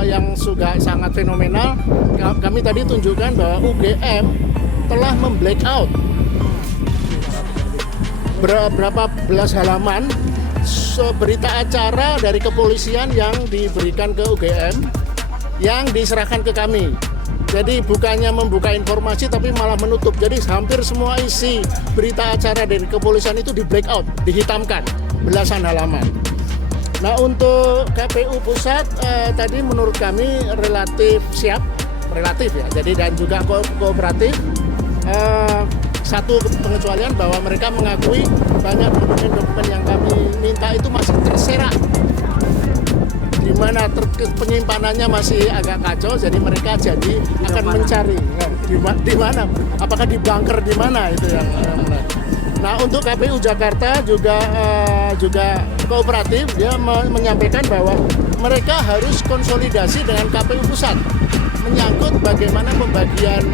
Yang juga sangat fenomenal, kami tadi tunjukkan bahwa UGM telah memblackout berapa belas halaman berita acara dari kepolisian yang diberikan ke UGM yang diserahkan ke kami. Jadi bukannya membuka informasi tapi malah menutup. Jadi hampir semua isi berita acara dari kepolisian itu di blackout, dihitamkan belasan halaman. Nah, untuk KPU pusat tadi menurut kami relatif siap, relatif ya. Jadi dan juga kooperatif. Satu pengecualian bahwa mereka mengakui banyak dokumen-dokumen yang kami minta itu masih terserak, di mana penyimpanannya masih agak kacau. Jadi mereka janji akan mencari di mana, apakah di bunker di mana itu yang menarik. Nah, untuk KPU Jakarta juga kooperatif, dia menyampaikan bahwa mereka harus konsolidasi dengan KPU pusat menyangkut bagaimana pembagian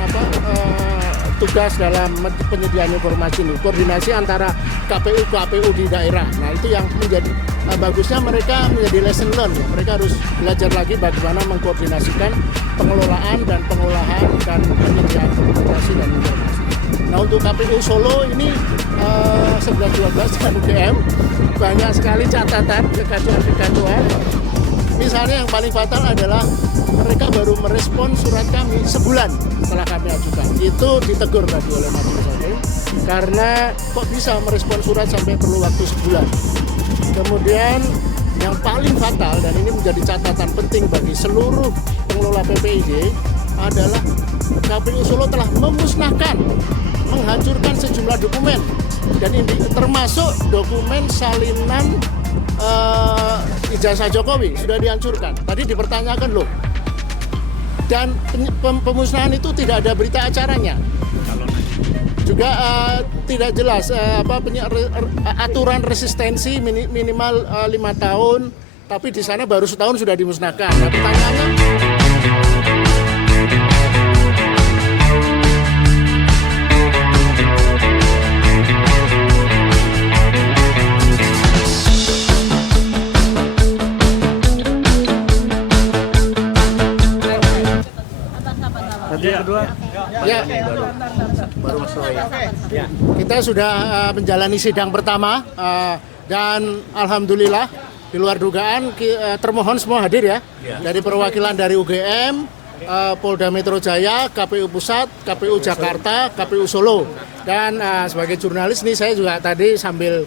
tugas dalam penyediaan informasi ini, koordinasi antara KPU di daerah. Nah, itu yang menjadi bagusnya mereka menjadi lesson learn. Mereka harus belajar lagi bagaimana mengkoordinasikan pengelolaan dan pengolahan dan penyediaan komunikasi dan informasi. Nah, untuk KPU Solo ini 11-12 dan UGM banyak sekali catatan kekacauan. Misalnya yang paling fatal adalah mereka baru merespon surat kami sebulan setelah kami ajukan. Itu ditegur tadi oleh Majelis Hakim karena kok bisa merespon surat sampai perlu waktu sebulan. Kemudian yang paling fatal dan ini menjadi catatan penting bagi seluruh pengelola PPID adalah KPU Solo telah memusnahkan, menghancurkan sejumlah dokumen dan ini termasuk dokumen salinan ijazah Jokowi sudah dihancurkan. Tadi dipertanyakan loh. Dan pemusnahan itu tidak ada berita acaranya. Juga tidak jelas aturan resistensi minimal 5 tahun, tapi di sana baru setahun sudah dimusnahkan. Nah, pertanyaannya Yang kedua, ya, baru Mas Roy. Ya. kita sudah menjalani sidang pertama dan alhamdulillah di luar dugaan termohon semua hadir ya. Dari perwakilan dari UGM, Polda Metro Jaya, KPU Pusat, KPU Jakarta, KPU Solo. Dan sebagai jurnalis nih saya juga tadi sambil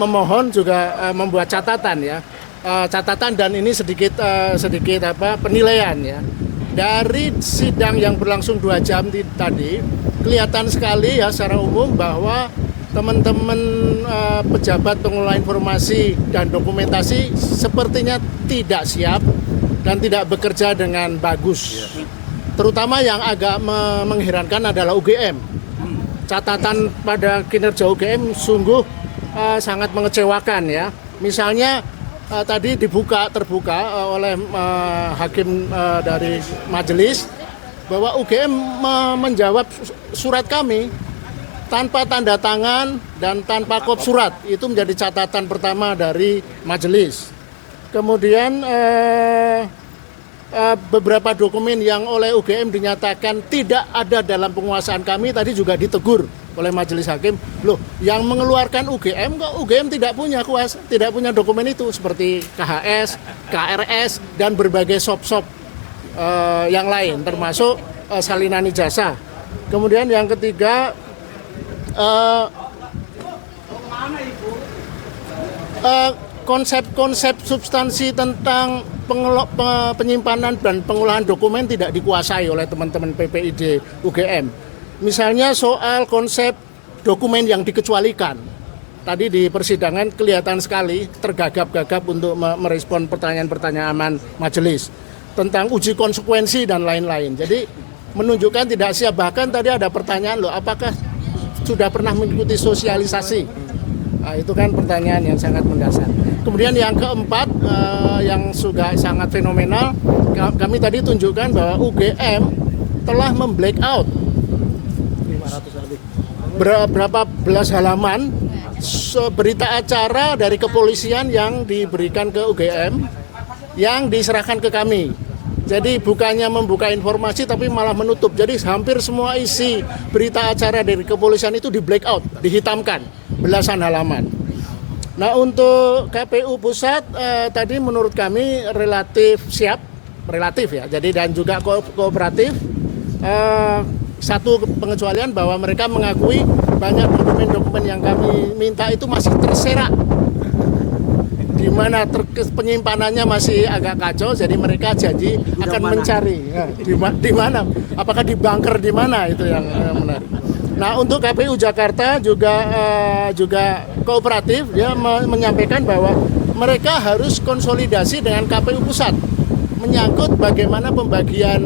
memohon juga membuat catatan ya. Catatan dan ini sedikit penilaian ya. Dari sidang yang berlangsung 2 jam tadi, kelihatan sekali ya secara umum bahwa teman-teman pejabat pengelola informasi dan dokumentasi sepertinya tidak siap dan tidak bekerja dengan bagus. Terutama yang agak mengherankan adalah UGM. Catatan pada kinerja UGM sungguh sangat mengecewakan ya. Misalnya tadi terbuka oleh hakim dari majelis bahwa UGM menjawab surat kami tanpa tanda tangan dan tanpa kop surat. Itu menjadi catatan pertama dari majelis. Kemudian beberapa dokumen yang oleh UGM dinyatakan tidak ada dalam penguasaan kami tadi juga ditegur oleh majelis hakim. Loh, yang mengeluarkan UGM kok UGM tidak punya dokumen itu seperti KHS, KRS dan berbagai sop-sop yang lain termasuk salinan ijazah. Kemudian yang ketiga konsep-konsep substansi tentang penyimpanan dan pengolahan dokumen tidak dikuasai oleh teman-teman PPID UGM. Misalnya soal konsep dokumen yang dikecualikan. Tadi di persidangan kelihatan sekali tergagap-gagap untuk merespon pertanyaan-pertanyaan majelis tentang uji konsekuensi dan lain-lain. Jadi menunjukkan tidak siap. Bahkan tadi ada pertanyaan loh, apakah sudah pernah mengikuti sosialisasi? Nah, itu kan pertanyaan yang sangat mendasar. Kemudian yang keempat yang juga sangat fenomenal, kami tadi tunjukkan bahwa UGM telah memblackout berapa belas halaman berita acara dari kepolisian yang diberikan ke UGM yang diserahkan ke kami. Jadi bukannya membuka informasi tapi malah menutup. Jadi hampir semua isi berita acara dari kepolisian itu di blackout, dihitamkan belasan halaman. Nah untuk KPU pusat tadi menurut kami relatif siap, relatif ya. Jadi dan juga kooperatif. Satu pengecualian bahwa mereka mengakui banyak dokumen-dokumen yang kami minta itu masih terserak. Di mana penyimpanannya masih agak kacau, jadi mereka janji akan mencari di mana, apakah di bunker di mana, itu yang menarik. Nah untuk KPU Jakarta juga kooperatif, dia menyampaikan bahwa mereka harus konsolidasi dengan KPU pusat menyangkut bagaimana pembagian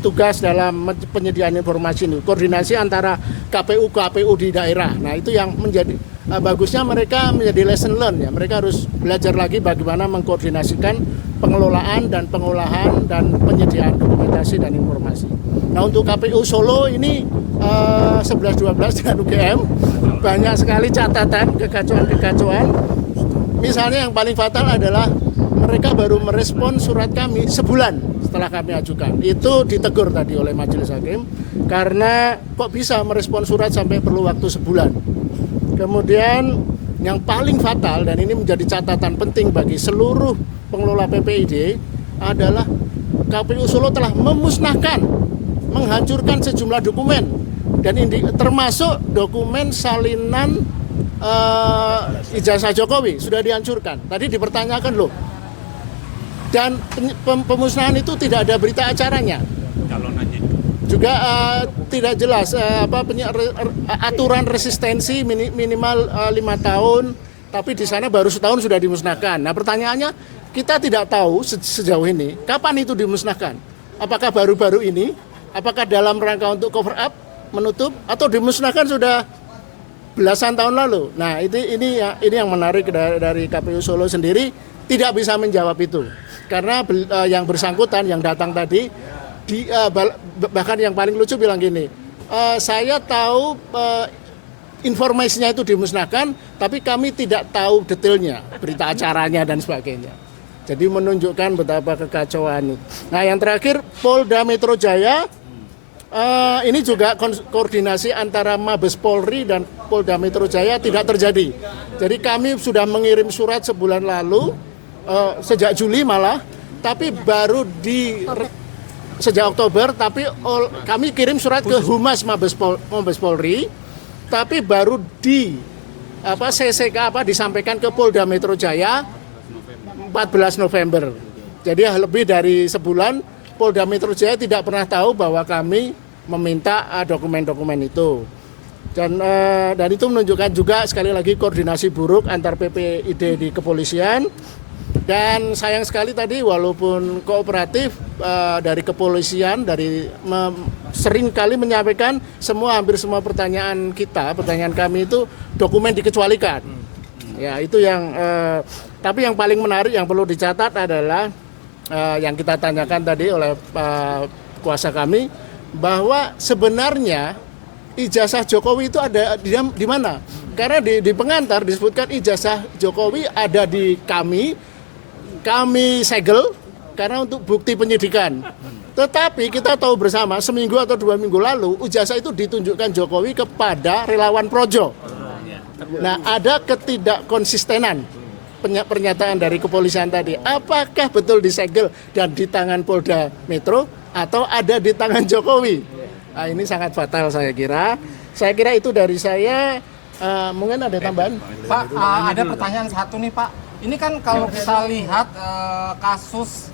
tugas dalam penyediaan informasi ini, koordinasi antara KPU di daerah. Nah itu yang menjadi bagusnya mereka menjadi lesson learn ya. Mereka harus belajar lagi bagaimana mengkoordinasikan pengelolaan dan pengolahan dan penyediaan dokumentasi dan informasi. Nah untuk KPU Solo ini 11-12 dengan UGM banyak sekali catatan kekacauan. Misalnya yang paling fatal adalah mereka baru merespon surat kami sebulan setelah kami ajukan. Itu ditegur tadi oleh Majelis Hakim karena kok bisa merespon surat sampai perlu waktu sebulan. Kemudian yang paling fatal dan ini menjadi catatan penting bagi seluruh pengelola PPID adalah KPU Solo telah memusnahkan, menghancurkan sejumlah dokumen dan termasuk dokumen salinan ijazah Jokowi sudah dihancurkan. Tadi dipertanyakan loh. Dan pemusnahan itu tidak ada berita acaranya. Juga tidak jelas aturan resistensi minimal 5 tahun, tapi di sana baru setahun sudah dimusnahkan. Nah pertanyaannya, kita tidak tahu sejauh ini kapan itu dimusnahkan. Apakah baru-baru ini? Apakah dalam rangka untuk cover up, menutup, atau dimusnahkan sudah belasan tahun lalu? Nah ini yang menarik dari KPU Solo sendiri tidak bisa menjawab itu, karena yang bersangkutan yang datang tadi bahkan yang paling lucu bilang gini, saya tahu informasinya itu dimusnahkan, tapi kami tidak tahu detailnya, berita acaranya dan sebagainya. Jadi menunjukkan betapa kekacauan ini. Nah yang terakhir Polda Metro Jaya, ini juga koordinasi antara Mabes Polri dan Polda Metro Jaya tidak terjadi. Jadi kami sudah mengirim surat sebulan lalu, sejak Juli malah, tapi baru sejak Oktober, tapi kami kirim surat ke Humas Mabes Polri, tapi baru CCK disampaikan ke Polda Metro Jaya 14 November. Jadi lebih dari sebulan Polda Metro Jaya tidak pernah tahu bahwa kami meminta dokumen-dokumen itu. Dan itu menunjukkan juga sekali lagi koordinasi buruk antar PPID di kepolisian. Dan sayang sekali tadi walaupun kooperatif dari kepolisian sering kali menyampaikan hampir semua pertanyaan kami itu dokumen dikecualikan. Ya itu yang tapi yang paling menarik yang perlu dicatat adalah yang kita tanyakan tadi oleh kuasa kami, bahwa sebenarnya ijazah Jokowi itu ada di mana? Karena di pengantar disebutkan ijazah Jokowi ada di kami segel karena untuk bukti penyidikan. Tetapi kita tahu bersama seminggu atau 2 minggu lalu ijazah itu ditunjukkan Jokowi kepada relawan Projo. Nah ada ketidakkonsistenan pernyataan dari kepolisian tadi. Apakah betul disegel dan di tangan Polda Metro atau ada di tangan Jokowi? Nah, ini sangat fatal saya kira. Saya kira itu dari saya. Mungkin ada tambahan? Pak, ada pertanyaan satu nih Pak. Ini kan kalau kita lihat kasus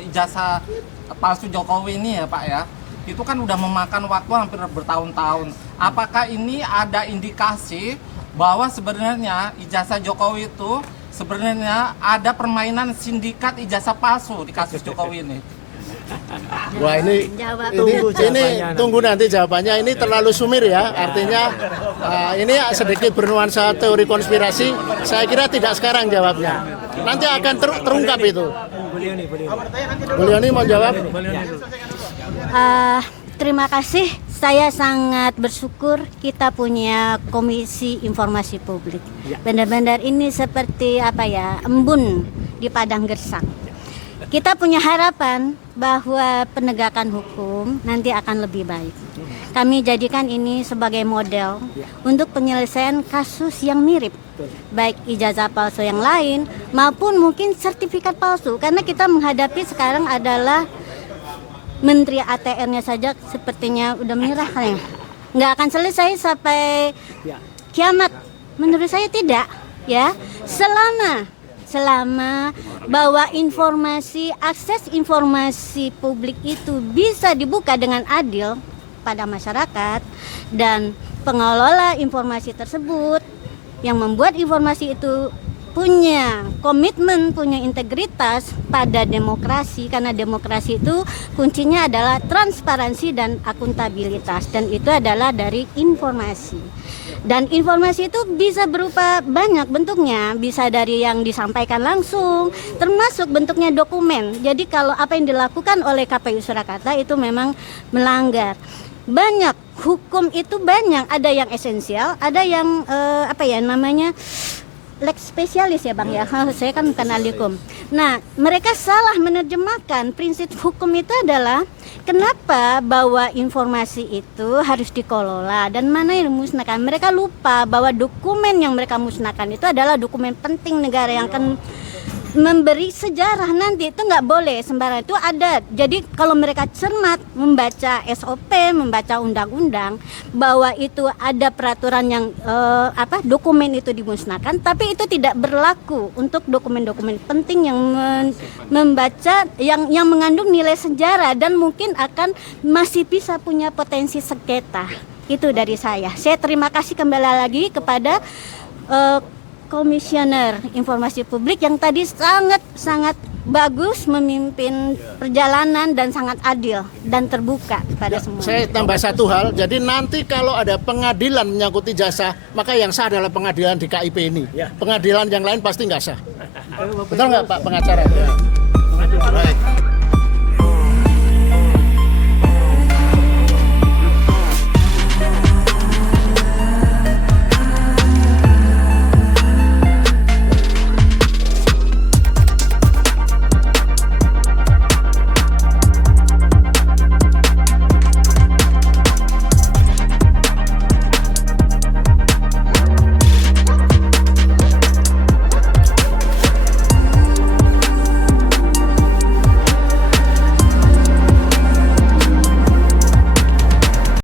ijazah palsu Jokowi ini ya Pak ya, itu kan udah memakan waktu hampir bertahun-tahun. Apakah ini ada indikasi bahwa sebenarnya ijazah Jokowi itu sebenarnya ada permainan sindikat ijazah palsu di kasus Jokowi ini? Wah ini tunggu nanti jawabannya. Ini terlalu sumir ya, artinya ini sedikit bernuansa teori konspirasi. Saya kira tidak sekarang jawabnya. Nanti akan terungkap itu. Beliau ini mau jawab. Terima kasih Saya sangat bersyukur kita punya Komisi Informasi Publik. Ya. Benar-benar ini seperti apa ya, embun di padang gersang. Kita punya harapan bahwa penegakan hukum nanti akan lebih baik. Kami jadikan ini sebagai model untuk penyelesaian kasus yang mirip, baik ijazah palsu yang lain maupun mungkin sertifikat palsu, karena kita menghadapi sekarang adalah Menteri ATR-nya saja sepertinya udah merah kayaknya. Nggak akan selesai sampai Ya. kiamat. Menurut saya tidak, ya. Selama bahwa akses informasi publik itu bisa dibuka dengan adil pada masyarakat dan pengelola informasi tersebut yang membuat informasi itu punya komitmen, punya integritas pada demokrasi, karena demokrasi itu kuncinya adalah transparansi dan akuntabilitas, dan itu adalah dari informasi. Dan informasi itu bisa berupa banyak bentuknya, bisa dari yang disampaikan langsung, termasuk bentuknya dokumen. Jadi kalau apa yang dilakukan oleh KPU Surakarta itu memang melanggar. Banyak, hukum itu banyak, ada yang esensial, ada yang lex spesialis ya Bang ya. Saya kan bukan ahli hukum. Nah, mereka salah menerjemahkan prinsip hukum itu adalah kenapa bahwa informasi itu harus dikelola dan mana yang dimusnahkan. Mereka lupa bahwa dokumen yang mereka musnahkan itu adalah dokumen penting negara yang akan memberi sejarah nanti. Itu nggak boleh sembarang, itu ada. Jadi kalau mereka cermat membaca SOP, membaca undang-undang, bahwa itu ada peraturan yang dokumen itu dimusnahkan, tapi itu tidak berlaku untuk dokumen-dokumen penting yang membaca yang mengandung nilai sejarah dan mungkin akan masih bisa punya potensi sengketa. Itu dari saya. Saya terima kasih kembali lagi kepada Komisioner Informasi Publik yang tadi sangat bagus memimpin perjalanan dan sangat adil dan terbuka kepada semua. Saya tambah satu hal, jadi nanti kalau ada pengadilan menyangkut ijazah, maka yang sah adalah pengadilan di KIP ini. Ya. Pengadilan yang lain pasti nggak sah. Betul nggak Pak pengacara? Baik.